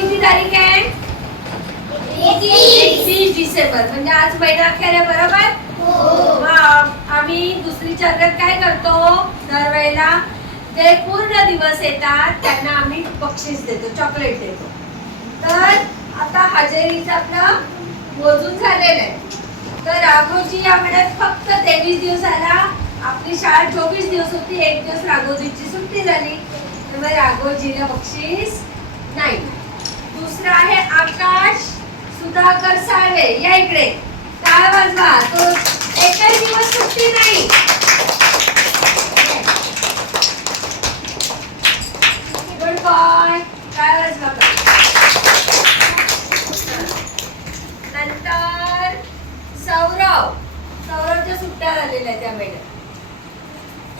किती तारीख आहे? एकतीस. डिसेंबर. म्हणजे आज महिना अखेर आहे बरोबर? मग आम्ही दुसरी चर्यत काय करतो? दरवेळेला जे पूर्ण दिवस येतात त्यांना आम्ही बक्षीस देतो चॉकलेट देतो. तर आता हजेरीचं आपलं मोजून झालेलं आहे. तर राघोजी या महिन्यात फक्त तेवीस दिवसाला आपली शाळा चोवीस दिवस होती एक दिवस राघोजीची सुट्टी झाली. त्यामुळे राघोजीला बक्षीस नाही. दुसरा आहे आकाश सुधाकर साळवे. या इकडे. काय वाजवा? तो एकही दिवस सुट्टी नाही. गुड बॉय टाळ वाजवा नंतर सौरव. सौरवच्या सुट्ट्या झालेल्या आहेत त्या महिन्यात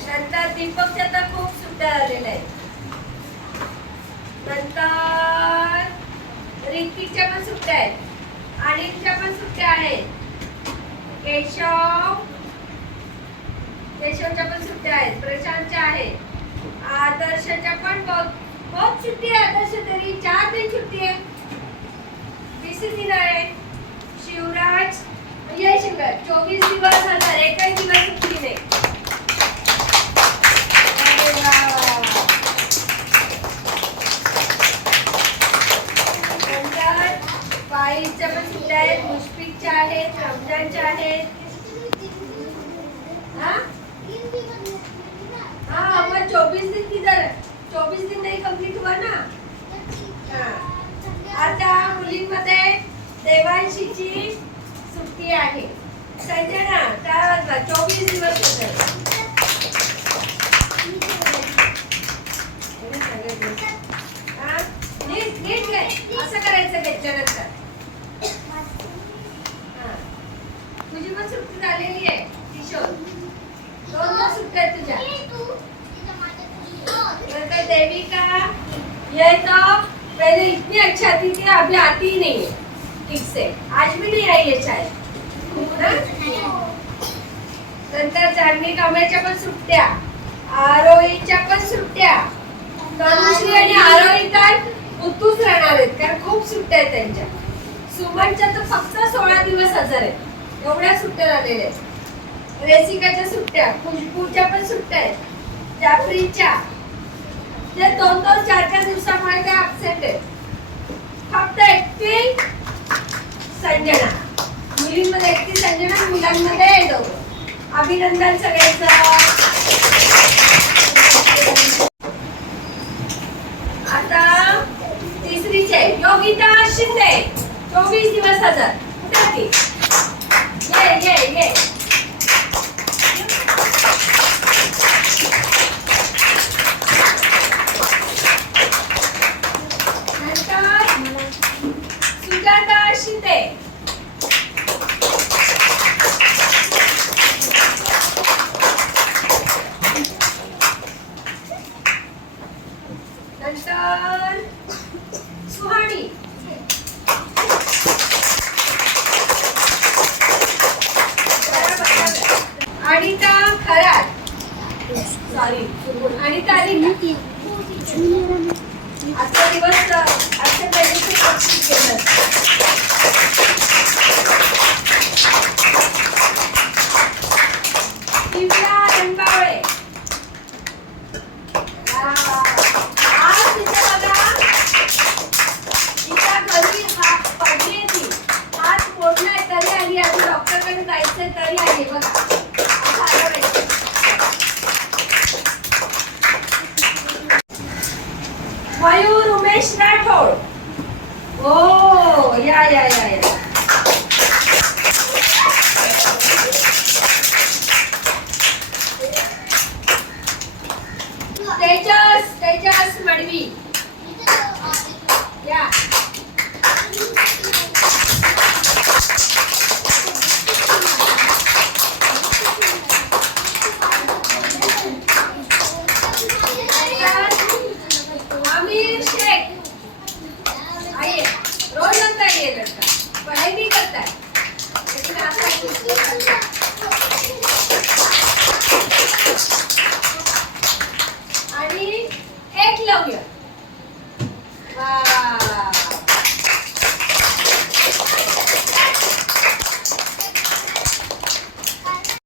नंतर दीपकच्या तर खूप सुट्ट्या झालेल्या आहेत पण सुट्ट्या आहेत. अनिलच्या पण सुट्ट्या आहेत. केशव. केशवच्या पण सुट्ट्या आहेत. प्रशांतच्या आहेत. आदर्शच्या पण बघ. बहुत सुट्टी आहे आदर्श तरी. चार दिन सुट्टी आहे तीसरी दिन आहे. शिवराज. ये शिवराज. चोवीस दिवस हजार एकही दिवस सुट्टी नाही अरे वा, वा, वा. नंतर पायलच्या पण सुट्ट्या आहेत मुशफिकच्या आहेत रमजानच्या आहेत. हा? मग चोवीस दिन जर चोवीस दिन नाही कंप्लीट हुआ ना? आता मुलींमध्ये देवांशीची सुट्टी आहे. संजना काय वाजवा. चोवीस दिवस होते सुट्टी झालेली आहे किशोर. दोन दोन सुट्ट्या आहेत तुझ्या. देविका ये तो. पहले इतनी अच्छी थी अभी आती ही नहीं है ठीक से आज भी नहीं आई है? शायद? नंतर जान्हवी कांबळेच्या पण सुट्ट्या आरोहीच्या पण सुट्ट्या. तनुश्री आणि आरोही तर उतूच राहणार आहेत कारण खूप सुट्ट्या आहेत त्यांच्या. सुमनच्या तर फक्त सोळा दिवस हजर आहेत. एवढ्या सुट्ट्या झालेल्या आहेत. रेसिकाच्या सुट्ट्या खुशबूच्या पण सुट्ट्या आहेत. जाफरीच्या ते दोन दोन चार चार दिवसामुळे ते absent आहेत. फक्त एकटी संजना. मुलींमध्ये एकटी संजना मुलांमध्ये हे दोघं अभिनंदन सगळ्यांचं. आता तिसरीचे योगिता शिंदे. चोवीस दिवस हजर कुठे होती ये ये ये नंतर सुजाता शिंदे नंतर सुहाणी अनिता खरात आणि अनिता आजचा दिवस आजच्या पहिल्याचे मयूर उमेश राठोड ओ या या या या आणि एक लवय वा